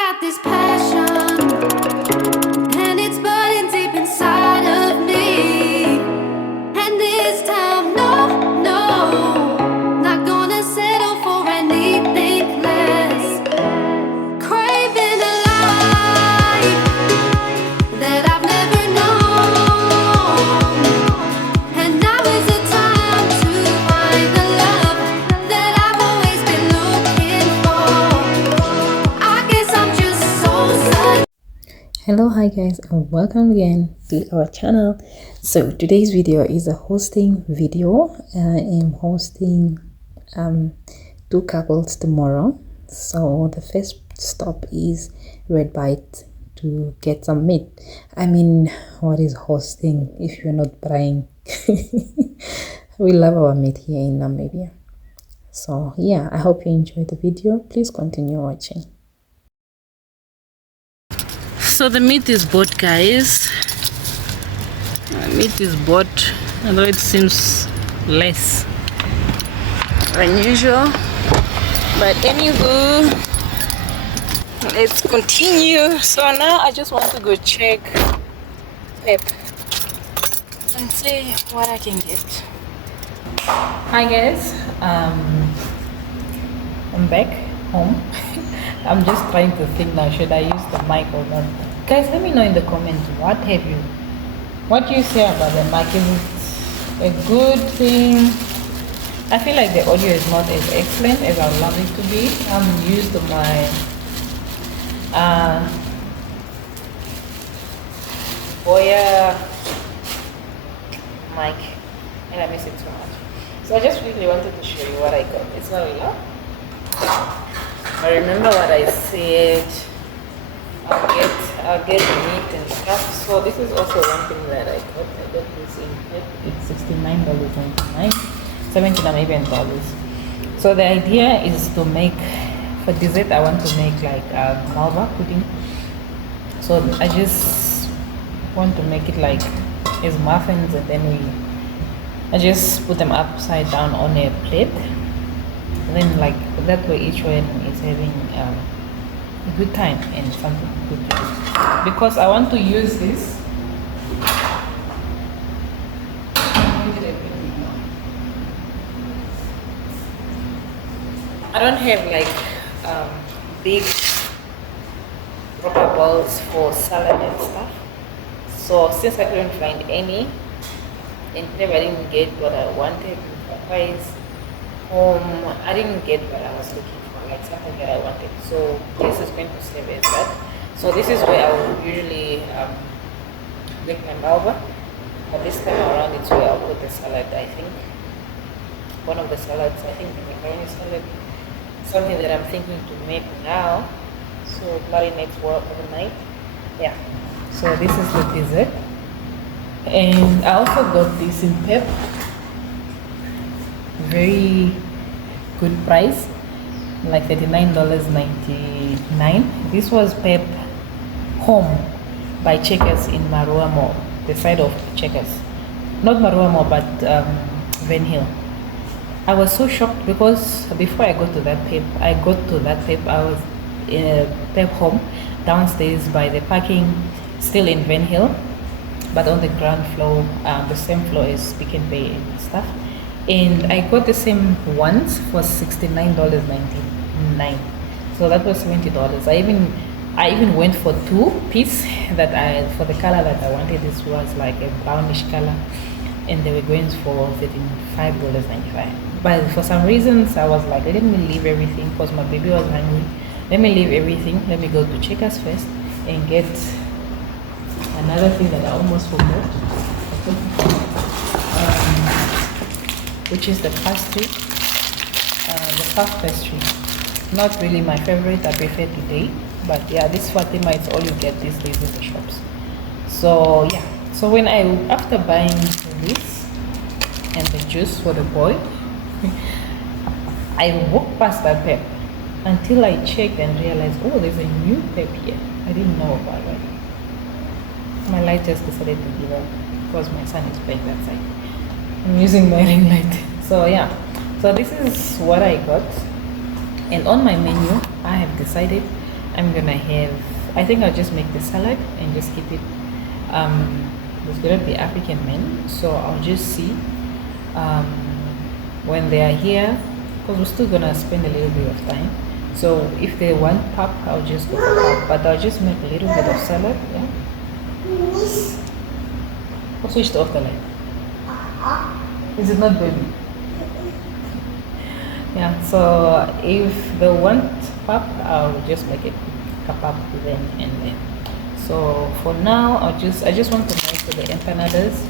got this passion, and it's burning deep inside of me. And this time, no, no, not gonna settle for anything less. Craving a life that I've never known. And now is the time to find the love that I've always been looking for. I guess I'm just so sad. Hello, hi guys, and welcome again to our channel. So today's video is a hosting video. I am hosting two couples tomorrow. So the first stop is Red Bite to get some meat. I mean, what is hosting if you're not buying? We love our meat here in Namibia. So yeah, I hope you enjoyed the video. Please continue watching. So the meat is bought, guys. Meat is bought, although it seems less than usual. But anywho, let's continue. So now I just want to go check Pep and see what I can get. Hi guys, I'm back home. I'm just trying to think now, should I use the mic or not? Guys, let me know in the comments what do you say about the mic? Is it a good thing? I feel like the audio is not as excellent as I would love it to be. I'm used to my Boya mic and I miss it so much. So I just really wanted to show you what I got. It's not enough. I remember what I said. I'll get meat and stuff. So this is also one thing that I got. I got this in it's $69.99, 70 Namibian dollars. So the idea is to make, for dessert I want to make like malva pudding. So I just want to make it like as muffins, and then I just put them upside down on a plate. And then like that way each one is having a good time and something good to do. Because I want to use this. I don't have like big rubber balls for salad and stuff. So since I couldn't find any, and I didn't get what I wanted with I didn't get what I was looking for, like something that I wanted. So this is going to serve as that. So this is where I will usually make my malva. But this time around, it's where I'll put the salad. I think one of the salads, I think the macaroni salad, something that I'm thinking to make now. So marinate well overnight. Yeah. So this is the dessert, and I also got this in Pep. Very good price, like $39.99. This was Pep Home by Checkers in Marua Mall, the side of Checkers, not Marua Mall but Van Hill. I was so shocked because before I got to that Pep, I was in a Pep Home downstairs by the parking, still in Van Hill, but on the ground floor, the same floor as Pick n Pay and stuff. And I got the same ones for $69.99. So that was $70. I even went for two piece for the color that I wanted. This was like a brownish color, and they were going for $35.95. But for some reasons I was like, let me leave everything because my baby was hungry. Let me leave everything. Let me go to Checkers first and get another thing that I almost forgot. Which is the pastry, the puff pastry. Not really my favorite, I prefer today, but yeah, this Fatima is all you get these days in the shops. So yeah, so after buying this and the juice for the boy, I walked past that Pep until I checked and realized, oh, there's a new Pep here. I didn't know about it. My light just decided to give up because my son is playing that side. I'm using my ring light. So yeah, so this is what I got, and on my menu I have decided I'm gonna have, I think I'll just make the salad and just keep it. There's gonna be African men, so I'll just see um, when they are here, because we're still gonna spend a little bit of time. So if they want pap, I'll just go for pap, but I'll just make a little bit of salad. Yeah. Who switched off the light? Is it not baby? Yeah. So if they want pap, I'll just make a pap with them and then. So for now, I just want to make the empanadas.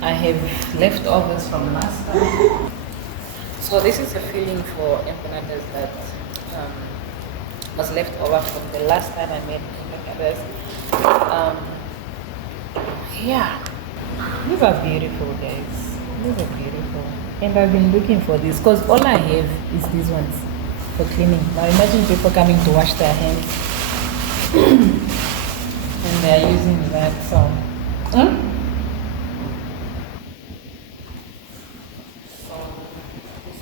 I have leftovers from last time. So this is a filling for empanadas that was left over from the last time I made empanadas. Yeah, these are beautiful, guys. These are beautiful. And I've been looking for this because all I have is these ones for cleaning. Now imagine people coming to wash their hands and they're using that. So, this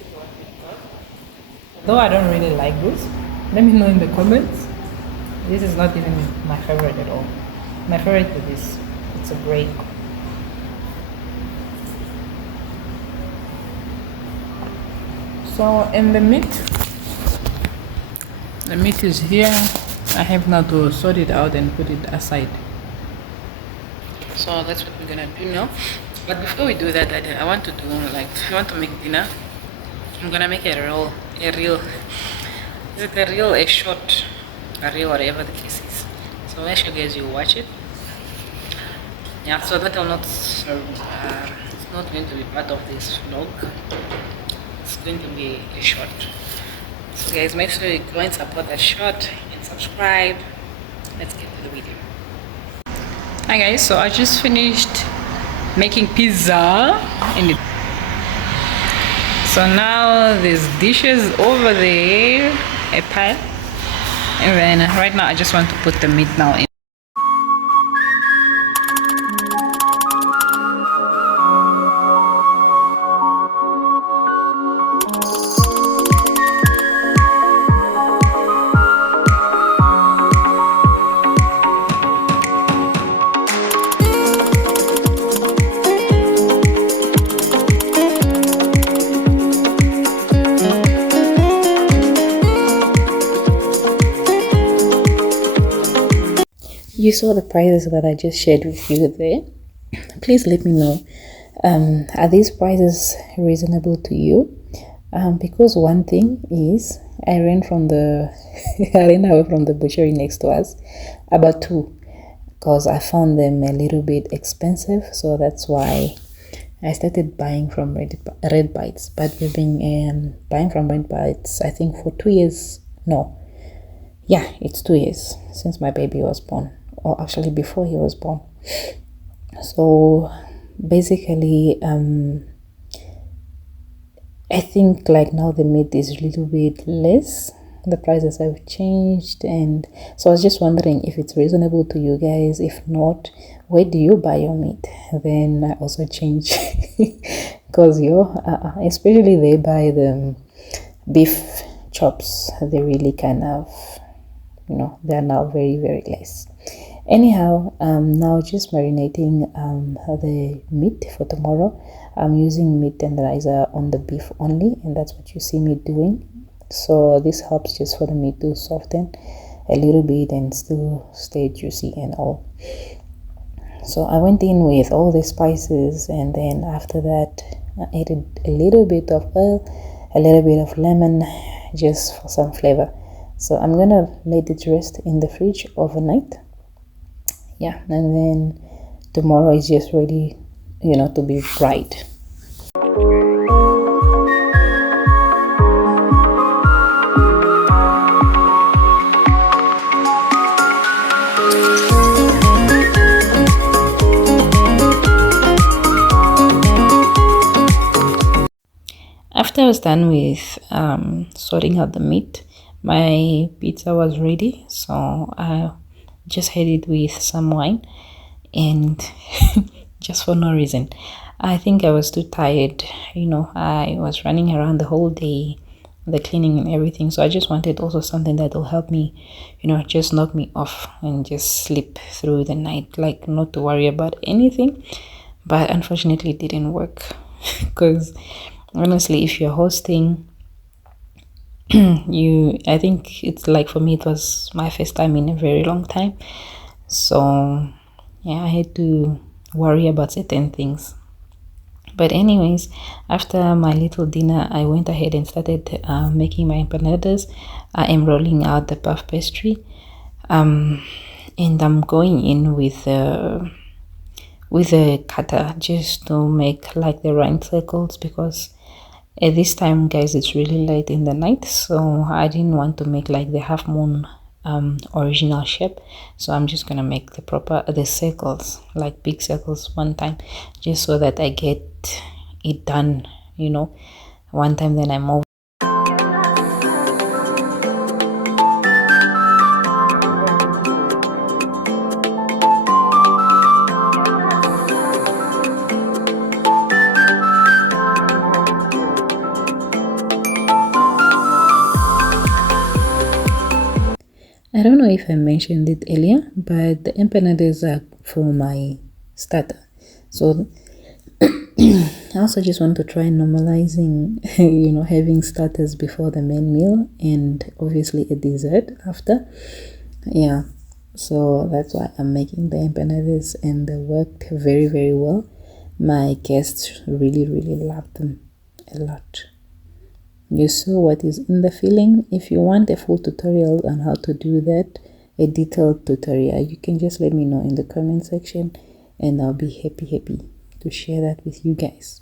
is what we got. Though I don't really like this, let me know in the comments. This is not even my favorite at all. My favorite is this. It's a break. So, and the meat is here. I have now to sort it out and put it aside. So that's what we're gonna do now. But before we do that, I want to do, like, I want to make dinner. I'm gonna make a reel, is it a reel, a short, a reel, whatever the case is. So make sure guys you watch it. Yeah, so that will not, it's not going to be part of this vlog. It's going to be a short. So guys, make sure you go and support that short and subscribe. Let's get to the video. Hi guys, so I just finished making pizza and so now there's dishes over there, a pile, and then right now I just want to put the meat now in. You saw the prices that I just shared with you there. Please let me know, are these prices reasonable to you? Because one thing is, I ran away from the butchery next to us, about two, because I found them a little bit expensive. So that's why I started buying from Red Bites. But we've been buying from Red Bites, I think, for 2 years. No, yeah, it's 2 years since my baby was born, or actually before he was born. So basically, I think like now the meat is a little bit less. The prices have changed, and so I was just wondering if it's reasonable to you guys. If not, where do you buy your meat? Then I also change because especially they buy the beef chops. They really kind of, they're now very, very less. Anyhow, now just marinating the meat for tomorrow. I'm using meat tenderizer on the beef only, and that's what you see me doing. So this helps just for the meat to soften a little bit and still stay juicy and all. So I went in with all the spices, and then after that I added a little bit of oil, a little bit of lemon, just for some flavor. So I'm gonna let it rest in the fridge overnight. Yeah, and then tomorrow is just ready, to be fried. After I was done with sorting out the meat, my pizza was ready, so I just had it with some wine, and just for no reason. I think I was too tired. I was running around the whole day. the cleaning and everything. So I just wanted also something that will help me, just knock me off and just sleep through the night, like not to worry about anything. But unfortunately it didn't work because honestly, if you're hosting, I think it's like, for me, it was my first time in a very long time. So yeah, I had to worry about certain things. But anyways, after my little dinner, I went ahead and started making my empanadas. I am rolling out the puff pastry, and I'm going in with a cutter just to make like the round circles, because at this time, guys, it's really late in the night, so I didn't want to make like the half moon original shape. So I'm just gonna make the circles, like big circles, one time, just so that I get it done, one time. Then I move. I don't know if I mentioned it earlier, but the empanadas are for my starter. So I also just want to try normalizing, having starters before the main meal, and obviously a dessert after. Yeah, so that's why I'm making the empanadas, and they worked very, very well. My guests really, really loved them a lot. You saw what is in the filling. If you want a full tutorial on how to do that, a detailed tutorial, you can just let me know in the comment section, and I'll be happy to share that with you guys.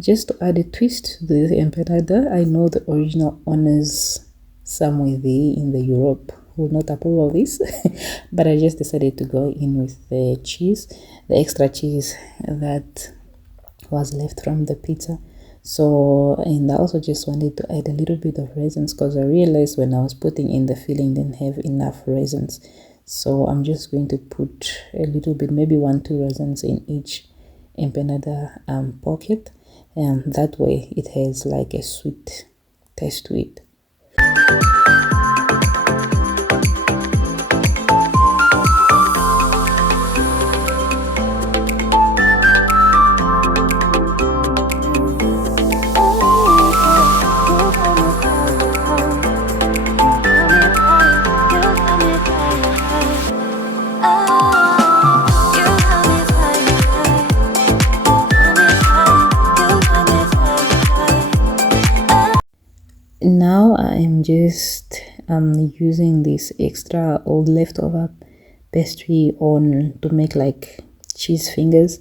Just to add a twist to the empanada, I know the original owners somewhere there in the Europe will not approve of this, but I just decided to go in with the cheese, the extra cheese that was left from the pizza. So, and I also just wanted to add a little bit of raisins, because I realized when I was putting in the filling didn't have enough raisins. So I'm just going to put a little bit, maybe 1-2 raisins in each empanada pocket, and that way it has like a sweet taste to it. Now I am just using this extra old leftover pastry on to make like cheese fingers,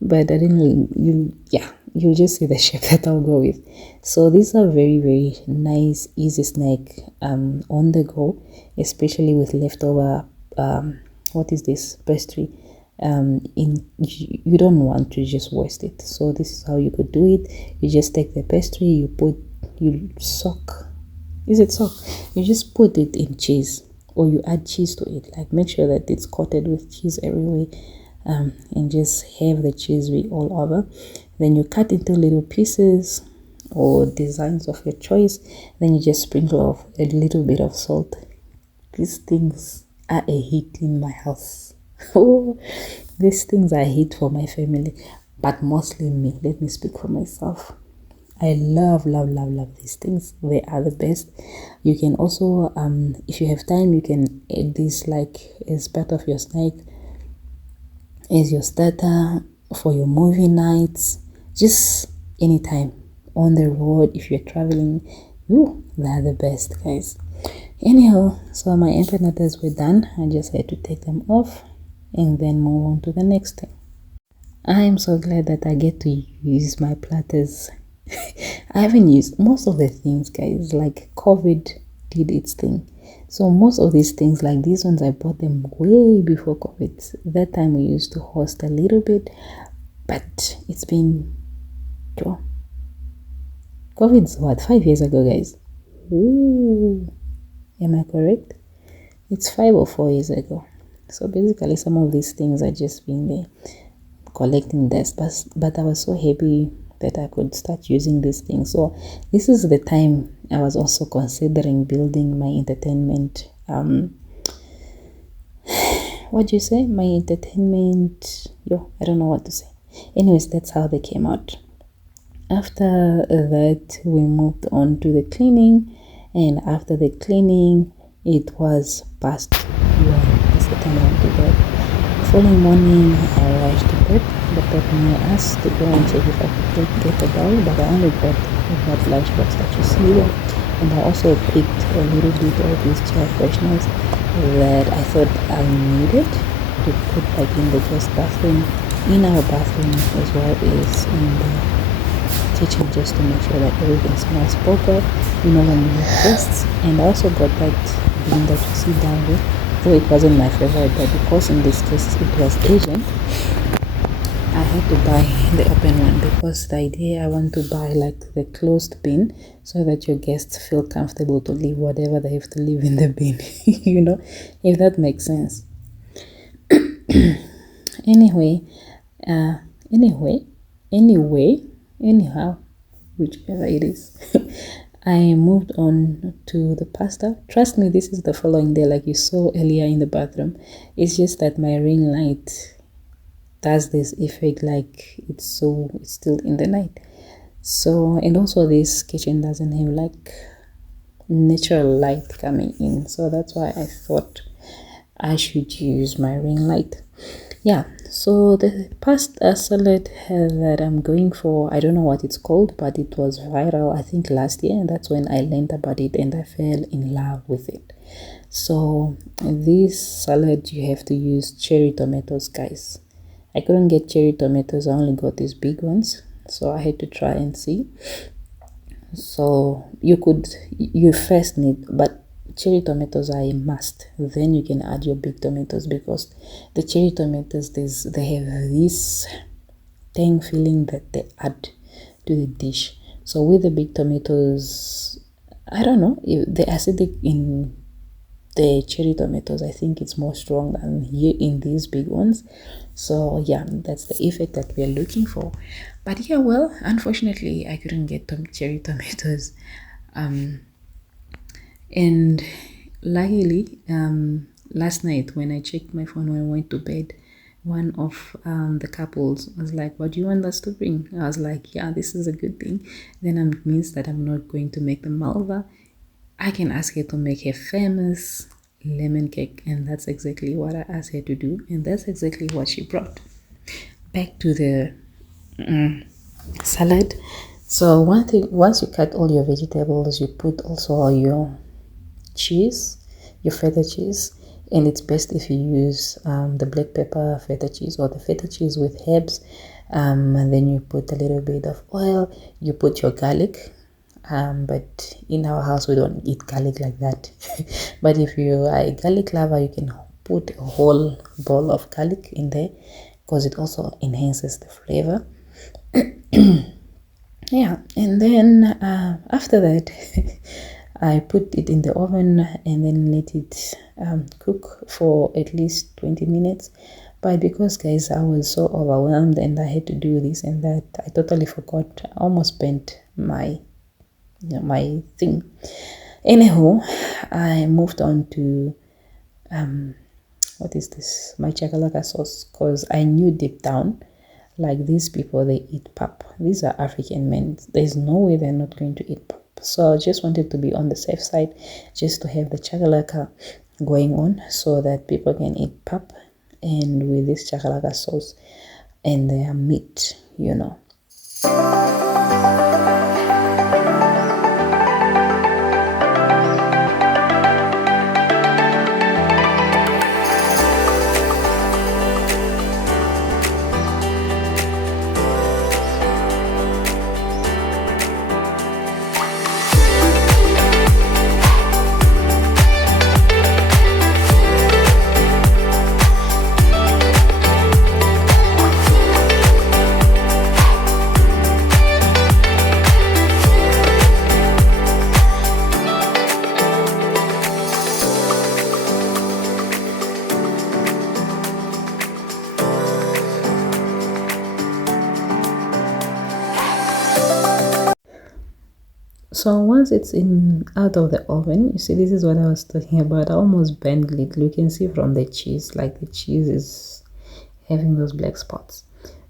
but I didn't, you'll just see the shape that I'll go with. So these are very, very nice, easy snack on the go, especially with leftover what is this pastry. You don't want to just waste it, so this is how you could do it. You just take the pastry, you just put it in cheese, or you add cheese to it, like make sure that it's coated with cheese everywhere, and just have the cheese be all over. Then you cut into little pieces or designs of your choice. Then you just sprinkle off a little bit of salt. These things are a hit in my house. Oh, these things are a hit for my family, but mostly me. Let me speak for myself. I love these things. They are the best. You can also, if you have time, you can add this like as part of your snack, as your starter for your movie nights, just anytime on the road. If you're traveling, they're the best, guys. Anyhow, so my empanadas were done. I just had to take them off and then move on to the next thing. I am so glad that I get to use my platters. I haven't used most of the things, guys. Like COVID did its thing. So most of these things, like these ones, I bought them way before COVID. That time we used to host a little bit, but it's been, COVID's what, 5 years ago, guys? Ooh, am I correct? It's 5 or 4 years ago. So basically some of these things are just being there collecting dust, but I was so happy that I could start using these things. So this is the time I was also considering building my entertainment. What do you say? My entertainment. I don't know what to say. Anyways, that's how they came out. After that, we moved on to the cleaning, and after the cleaning, it was past 1. That's the time I went to bed. Following morning, I rushed to bed. The partner asked to go and check if I could get a bowl, but I only got that lunchbox that you see there. And I also picked a little bit of these chair fresheners that I thought I needed to put back in the guest bathroom, in our bathroom, as well as in the kitchen, just to make sure that everything smells proper, when you have guests. And I also got that bin that you see down there, though it wasn't my favorite, but because in this case it was Asian, I had to buy the open one, because the idea, I want to buy like the closed bin so that your guests feel comfortable to leave whatever they have to leave in the bin, if that makes sense. Anyhow, whichever it is, I moved on to the pasta. Trust me, this is the following day, like you saw earlier in the bathroom. It's just that my ring light does this effect, like it's still in the night. So, and also this kitchen doesn't have like natural light coming in, so that's why I thought I should use my ring light. So the pasta salad that I'm going for, I don't know what it's called, but it was viral, I think last year, and that's when I learned about it and I fell in love with it. So this salad, you have to use cherry tomatoes, guys. I couldn't get cherry tomatoes, I only got these big ones, so I had to try and see. So you first need, but cherry tomatoes are a must. Then you can add your big tomatoes, because the cherry tomatoes, they have this tang feeling that they add to the dish. So with the big tomatoes, I don't know, if the acidic in the cherry tomatoes, I think it's more strong than here in these big ones. So that's the effect that we're looking for. But unfortunately I couldn't get cherry tomatoes. And luckily, last night when I checked my phone when I went to bed, one of the couples was like, "What do you want us to bring?" I was like, this is a good thing. Then it means that I'm not going to make the malva. I can ask her to make a famous lemon cake, and that's exactly what I asked her to do, and that's exactly what she brought. Back to the salad. So one thing, once you cut all your vegetables, you put also your cheese, your feta cheese, and it's best if you use the black pepper feta cheese or the feta cheese with herbs. And then you put a little bit of oil, you put your garlic, but in our house we don't eat garlic like that. But if you are a garlic lover, you can put a whole bowl of garlic in there, because it also enhances the flavor. And then after that I put it in the oven and then let it cook for at least 20 minutes. But because, guys, I was so overwhelmed and I had to do this and that, I totally forgot. I almost burnt my thing. Anyhow, I moved on to what is this? My chakalaka sauce, because I knew deep down, like, these people, they eat pap. These are African men. There's no way they're not going to eat pap. So I just wanted to be on the safe side, just to have the chakalaka going on so that people can eat pap and with this chakalaka sauce and their meat, So once it's in out of the oven, you see, this is what I was talking about. I almost burned little. You can see from the cheese, like the cheese is having those black spots.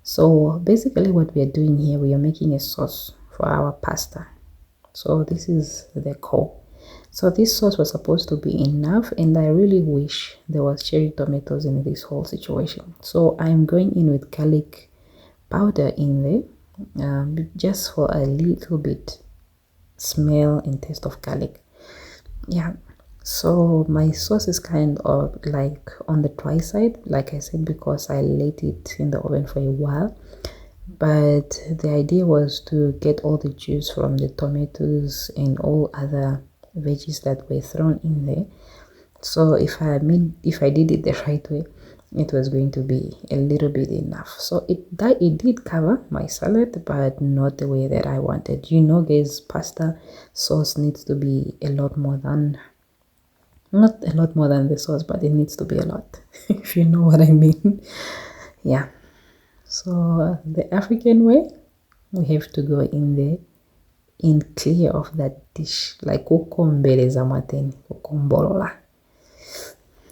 So basically what we are doing here, we are making a sauce for our pasta. So this is the core. So this sauce was supposed to be enough, and I really wish there was cherry tomatoes in this whole situation. So I'm going in with garlic powder in there, just for a little bit smell and taste of garlic. Yeah, so my sauce is kind of like on the dry side, like I said, because I let it in the oven for a while. But the idea was to get all the juice from the tomatoes and all other veggies that were thrown in there. So if I did it the right way, it was going to be a little bit enough. So it did cover my salad, but not the way that I wanted. You know, guys, pasta sauce needs to be a lot more than, not a lot more than the sauce, but it needs to be a lot, if you know what I mean. Yeah. So the African way, we have to go in there in clear of that dish, like kukombeleza mateni, kukombolola.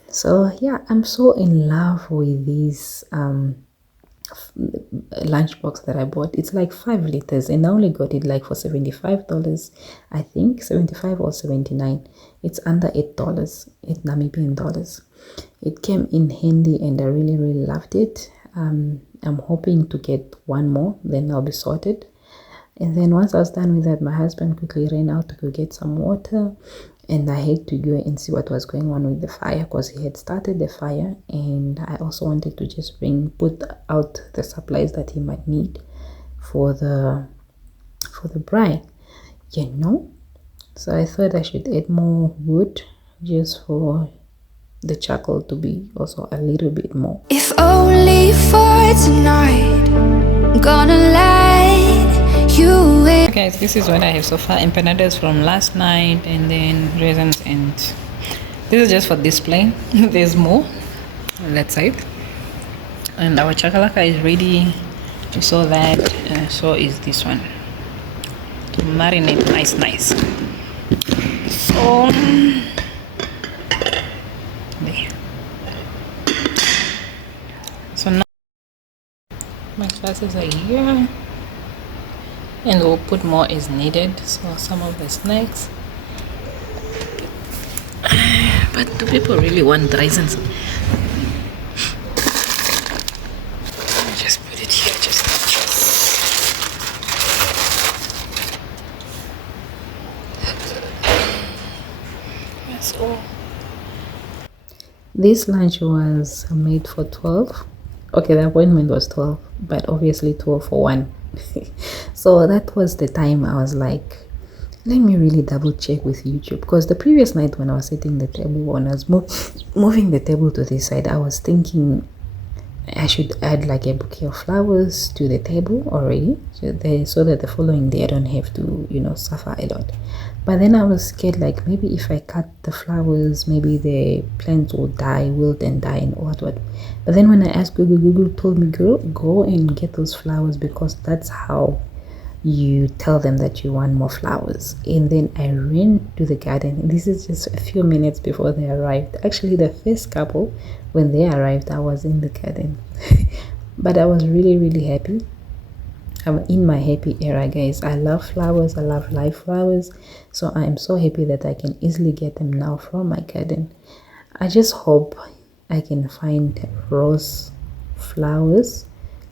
So yeah, I'm so in love with this lunchbox that I bought. It's like 5 liters, and I only got it like for $75, I think 75 or 79. It's under $8, Namibian dollars. It came in handy, and I really loved it. I'm hoping to get one more, then I'll be sorted. And then once I was done with that, my husband quickly ran out to go get some water, and I had to go and see what was going on with the fire, because he had started the fire, and I also wanted to just put out the supplies that he might need for the braai, you know. So I thought I should add more wood just for the charcoal to be also a little bit more. If only for tonight, I'm gonna light you in. Guys, this is what I have so far: empanadas from last night, and then raisins, and this is just for display. There's more on that side, and our chakalaka is ready. So that so is this one to marinate nice. So there. So now my classes are here, and we'll put more as needed. So some of the snacks, but do people really want raisins? Just put it here, just in case. That's all. This lunch was made for 12. Okay, the appointment was 12, but obviously 12 for 1. So that was the time I was like, let me really double check with YouTube, because the previous night when I was setting the table, when I was moving the table to this side, I was thinking I should add like a bouquet of flowers to the table already, so that the following day I don't have to, you know, suffer a lot. But then I was scared, like maybe if I cut the flowers, maybe the plants will wilt and die and what. But then when I asked Google told me, girl, go and get those flowers, because that's how you tell them that you want more flowers. And then I ran to the garden. This is just a few minutes before they arrived. Actually, the first couple, when they arrived, I was in the garden. But I was really happy. I'm in my happy era, guys. I love flowers. I love live flowers. So I'm so happy that I can easily get them now from my garden. I just hope I can find rose flowers,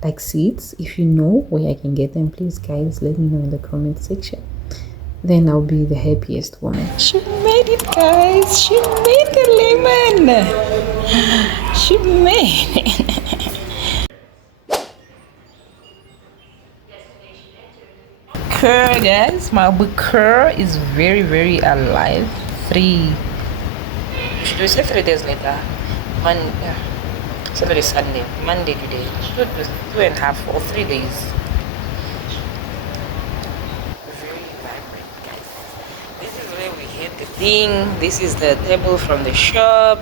like seeds. If you know where I can get them, please guys, let me know in the comment section. Then I'll be the happiest woman. She made it, guys. She made the lemon. She made it. Cur, guys, my cur is very alive. Should we say 3 days later? Saturday, Sunday, Monday today. 2.5 or 3 days. Very vibrant, guys. This is where we hit the thing. This is the table from the shop.